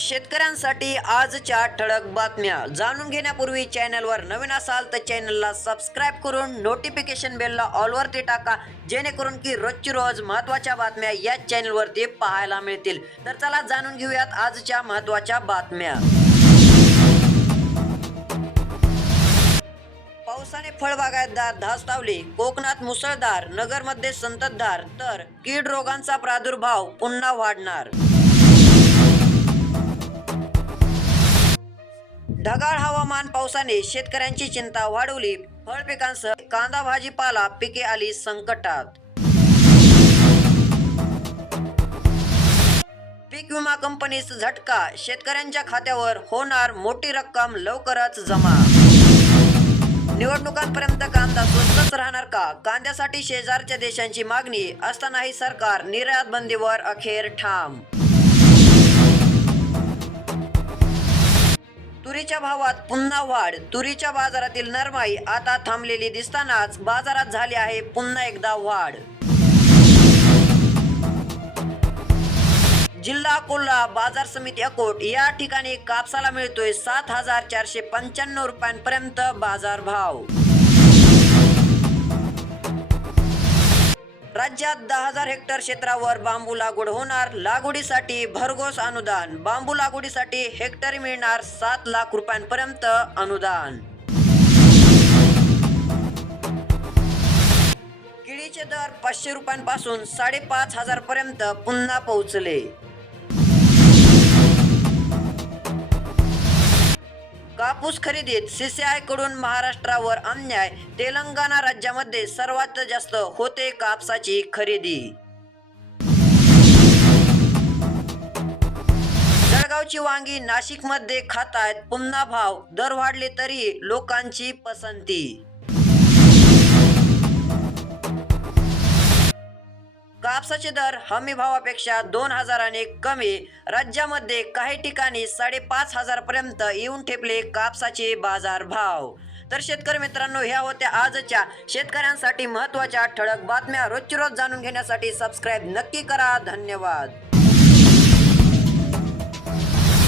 शेतकऱ्यांसाठी आजच्या ठळक बातम्या जाणून घेण्यापूर्वी चॅनलवर नवीन असाल तर चॅनलला सबस्क्राईब करून नोटिफिकेशन बेलला ऑलवरती टाका जेणेकरून की रोजची रोज महत्त्वाच्या बातम्या याच चॅनलवरती पाहायला मिळतील. तर चला जाणून घेऊयात आजच्या महत्त्वाच्या बातम्या. पावसाने फळबागायतदार धास्तावली. कोकणात मुसळधार नगरमध्ये संततधार तर कीड रोगांचा प्रादुर्भाव पुन्हा वाढणार. ढगाळ हवामान पावसाने शेतकऱ्यांची चिंता वाढवली. फळ पिकांसह कांदा भाजीपाला पिके आली संकटात. पीक विमा कंपनीस झटका शेतकऱ्यांच्या खात्यावर होणार मोठी रक्कम लवकरच जमा. निवडणुकांपर्यंत कांदा स्वस्तच राहणार का? कांद्यासाठी शेजारच्या देशांची मागणी असतानाही सरकार निर्यात बंदीवर अखेर ठाम. तुरीच्या भावात पुन्हा वाढ. तुरीच्या बाजारातील नरमाई आता थांबलेली दिसतानाच बाजारात झाली आहे पुन्हा एकदा वाढ. जिल्हा अकोला बाजार समिती अकोट या ठिकाणी कापसाला मिळतोय सात हजार चारशे पंच्याण्णव रुपयांपर्यंत बाजार भाव. राज्यात दहा हजार हेक्टर क्षेत्रावर बांबू लागवड होणार. लागवडीसाठी भरघोस अनुदान. बांबू लागवडीसाठी हेक्टरी मिळणार सात लाख रुपयांपर्यंत अनुदान. केळीचे दर पाचशे रुपयांपासून साडेपाच हजार पर्यंत पुन्हा पोहोचले. कापूस खरेदीत सीसीआयकडून महाराष्ट्रावर अन्याय तेलंगणा राज्यामध्ये सर्वात जास्त होते कापसाची खरेदी. जळगावची वांगी नाशिकमध्ये खातायत पुन्हा भाव दर वाढले तरी लोकांची पसंती. कापसाचे दर हमी भावापेक्षा दोन हजाराने कमी. राज्यामध्ये काही ठिकाणी साडेपाच हजार पर्यंत येऊन ठेपले कापसाचे बाजार भाव. तर शेतकरी मित्रांनो ह्या होत्या आजच्या शेतकऱ्यांसाठी महत्त्वाच्या ठळक बातम्या. रोजची रोज जाणून घेण्यासाठी सबस्क्राईब नक्की करा. धन्यवाद.